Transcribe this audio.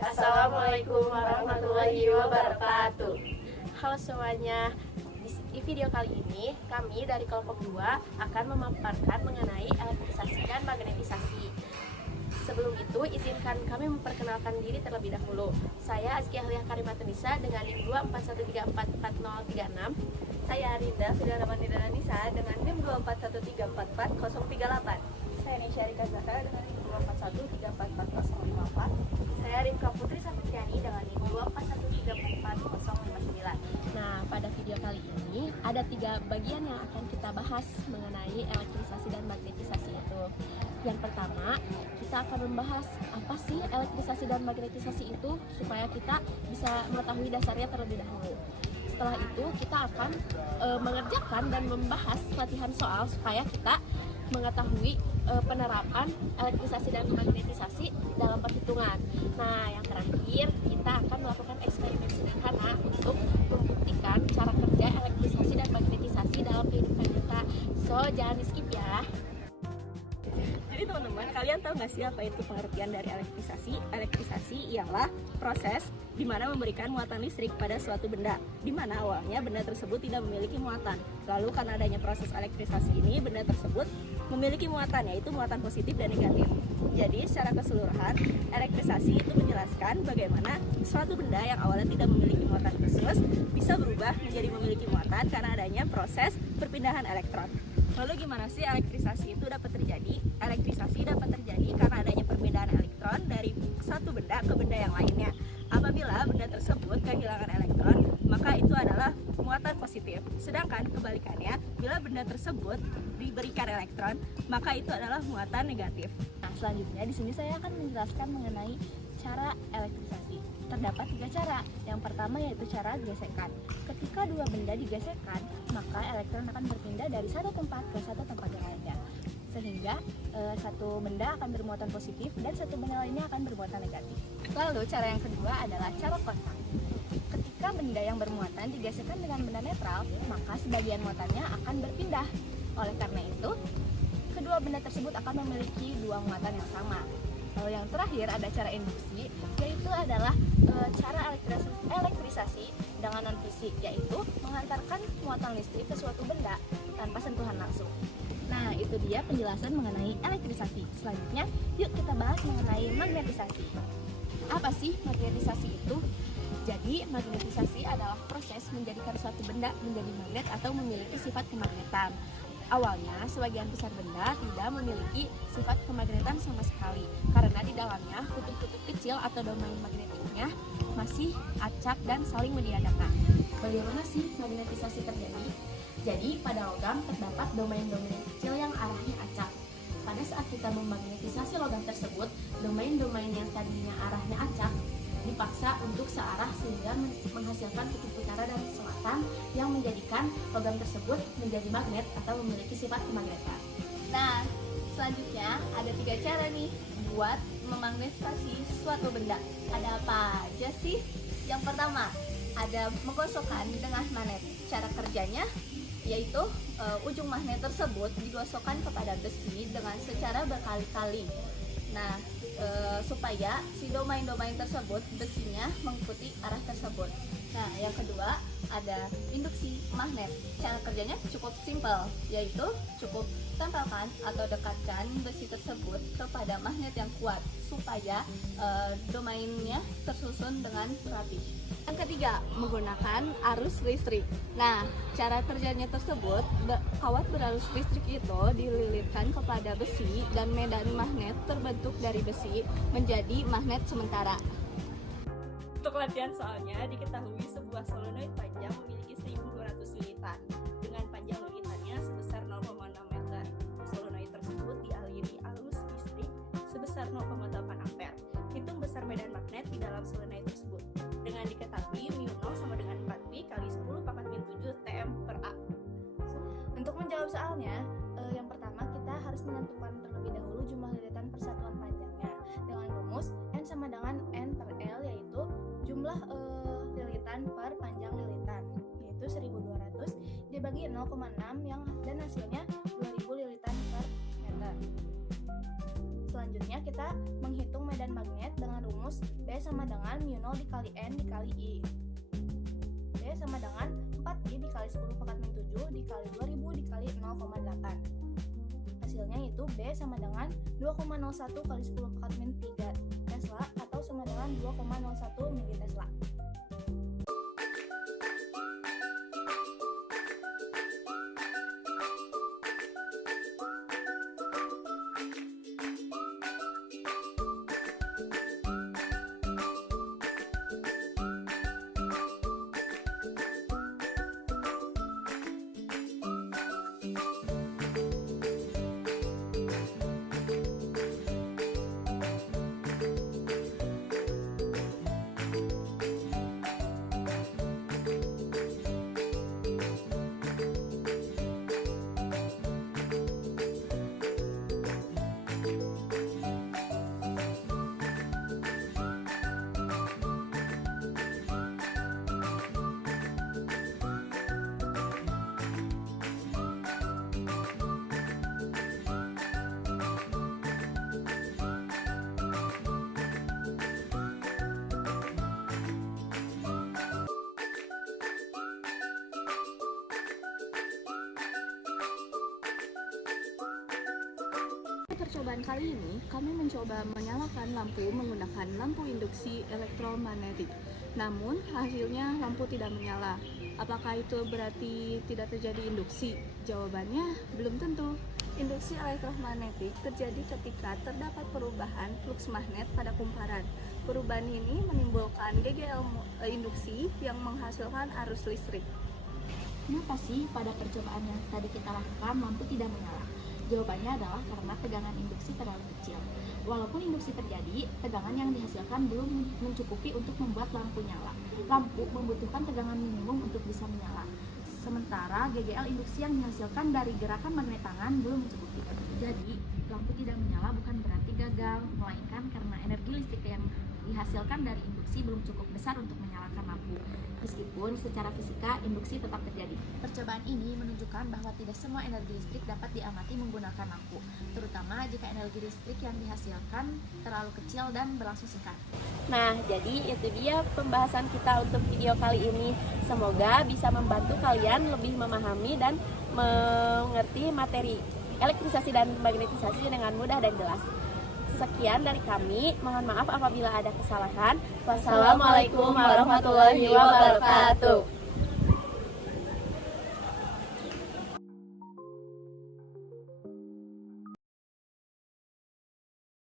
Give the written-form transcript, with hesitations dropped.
Assalamualaikum warahmatullahi wabarakatuh. Halo semuanya, di video kali ini kami dari kelompok 2 akan memaparkan mengenai elektrisasi dan magnetisasi. Sebelum itu, izinkan kami memperkenalkan diri terlebih dahulu. Saya Azki Ahliah Karimatunisa dengan NIM 241344036. Saya Rinda Fidaramani Dananisa dengan NIM 241344038. Saya Nisha Rika Zahra dengan NIM 241344054. Saya Rifka Putri Safitriani dengan NIM 241344059. Nah, pada video kali ini ada 3 bagian yang akan kita bahas mengenai elektrisasi dan magnetisasi itu. Yang pertama, kita akan membahas apa sih elektrisasi dan magnetisasi itu supaya kita bisa mengetahui dasarnya terlebih dahulu. Setelah itu, kita akan mengerjakan dan membahas latihan soal supaya kita mengetahui penerapan elektrisasi dan magnetisasi dalam perhitungan. Nah, yang terakhir kita akan melakukan eksperimen sederhana untuk membuktikan cara kerja elektrisasi dan magnetisasi dalam kehidupan kita. So, jangan di skip ya. Jadi teman-teman, kalian tahu nggak sih apa itu pengertian dari elektrisasi? Elektrisasi ialah proses di mana memberikan muatan listrik pada suatu benda, di mana awalnya benda tersebut tidak memiliki muatan. Lalu karena adanya proses elektrisasi ini, benda tersebut memiliki muatan, yaitu muatan positif dan negatif. Jadi secara keseluruhan, elektrisasi itu menjelaskan bagaimana suatu benda yang awalnya tidak memiliki muatan khusus bisa berubah menjadi memiliki muatan karena adanya proses perpindahan elektron. Lalu gimana sih elektrisasi itu dapat terjadi? Elektrisasi dapat terjadi karena adanya perpindahan elektron dari satu benda ke benda yang lainnya. Apabila benda tersebut kehilangan elektron, maka itu adalah muatan positif. Sedangkan kebalikannya, bila benda tersebut diberikan elektron, maka itu adalah muatan negatif. Nah, selanjutnya di sini saya akan menjelaskan mengenai cara elektrisasi. Terdapat 3 cara. Yang pertama yaitu cara gesekan. Ketika 2 benda digesekkan, maka elektron akan berpindah dari satu tempat ke satu tempat yang lainnya. Sehingga satu benda akan bermuatan positif dan satu benda lainnya akan bermuatan negatif. Lalu cara yang kedua adalah cara kontak. Ketika benda yang bermuatan digesekkan dengan benda netral, maka sebagian muatannya akan berpindah. Oleh karena itu, kedua benda tersebut akan memiliki 2 muatan yang sama. Lalu yang terakhir ada cara induksi, yaitu adalah cara elektrisasi dengan non fisik, yaitu mengantarkan muatan listrik ke suatu benda tanpa sentuhan langsung. Nah, itu dia penjelasan mengenai elektrisasi. Selanjutnya, yuk kita bahas mengenai magnetisasi. Apa sih magnetisasi itu? Jadi, magnetisasi adalah proses menjadikan suatu benda menjadi magnet atau memiliki sifat kemagnetan. Awalnya, sebagian besar benda tidak memiliki sifat kemagnetan sama sekali karena di dalamnya kutub-kutub kecil atau domain magnetiknya masih acak dan saling meniadakan. Bagaimana sih magnetisasi terjadi? Jadi, pada logam terdapat domain-domain kecil yang arahnya acak. Pada saat kita memagnetisasi logam tersebut, domain-domain yang tadinya arahnya acak dipaksa untuk searah sehingga menghasilkan kutub utara dan selatan yang menjadikan logam tersebut menjadi magnet atau memiliki sifat kemagnetan. Nah, selanjutnya ada 3 cara nih buat memagnetisasi suatu benda. Ada apa aja sih? Yang pertama, ada menggosokkan dengan magnet. Cara kerjanya yaitu ujung magnet tersebut digosokkan kepada besi dengan secara berkali-kali. Nah, supaya si domain-domain tersebut besinya mengikuti arah tersebut. Nah, yang kedua ada induksi magnet. Cara kerjanya cukup simpel, yaitu cukup tempelkan atau dekatkan besi tersebut kepada magnet yang kuat supaya domainnya tersusun dengan rapi. Yang ketiga, menggunakan arus listrik. Nah, cara kerjanya tersebut, kawat berarus listrik itu dililitkan kepada besi dan medan magnet terbentuk dari besi menjadi magnet sementara. Untuk latihan soalnya, diketahui sebuah solenoid panjang memiliki 1200 lilitan dengan panjang lilitannya sebesar 0,6 meter. Solenoid tersebut dialiri arus listrik sebesar 0,8 ampere. Hitung besar medan magnet di dalam solenoid tersebut. Dengan diketahui mu0 sama dengan 4pi kali 10 pangkat min 7 Tm per A. Untuk menjawab soalnya, yang pertama kita harus menentukan terlebih dahulu jumlah lilitan persatuan panjangnya dengan rumus N sama dengan N per L, yaitu jumlah lilitan per panjang lilitan, yaitu 1200 dibagi 0,6 dan hasilnya 2000 lilitan per meter. Selanjutnya kita menghitung medan magnet dengan rumus B sama dengan mu0 dikali N dikali I. B sama dengan 4I dikali 10 pangkat min 7 dikali 2000 dikali 0,8. Hasilnya itu B sama dengan 2,01 kali 10 pangkat min 3 Tesla atau sama dengan 2,01 mili Tesla. Percobaan kali ini, kami mencoba menyalakan lampu menggunakan lampu induksi elektromagnetik. Namun, hasilnya lampu tidak menyala. Apakah itu berarti tidak terjadi induksi? Jawabannya belum tentu. Induksi elektromagnetik terjadi ketika terdapat perubahan fluks magnet pada kumparan. Perubahan ini menimbulkan GGL induksi yang menghasilkan arus listrik. Kenapa sih pada percobaan yang tadi kita lakukan lampu tidak menyala? Jawabannya adalah karena tegangan induksi terlalu kecil. Walaupun induksi terjadi, tegangan yang dihasilkan belum mencukupi untuk membuat lampu nyala. Lampu membutuhkan tegangan minimum untuk bisa menyala. Sementara GGL induksi yang dihasilkan dari gerakan magnet tangan belum mencukupi. Jadi, lampu tidak menyala bukan berarti gagal, melainkan karena energi listrik yang dihasilkan dari induksi belum cukup besar untuk menyalakan lampu. Meskipun secara fisika induksi tetap terjadi. Percobaan ini menunjukkan bahwa tidak semua energi listrik dapat diamati menggunakan lampu, terutama jika energi listrik yang dihasilkan terlalu kecil dan berlangsung singkat. Nah, jadi itu dia pembahasan kita untuk video kali ini. Semoga bisa membantu kalian lebih memahami dan mengerti materi elektrisasi dan magnetisasi dengan mudah dan jelas. Sekian dari kami, mohon maaf apabila ada kesalahan. Wassalamualaikum warahmatullahi wabarakatuh.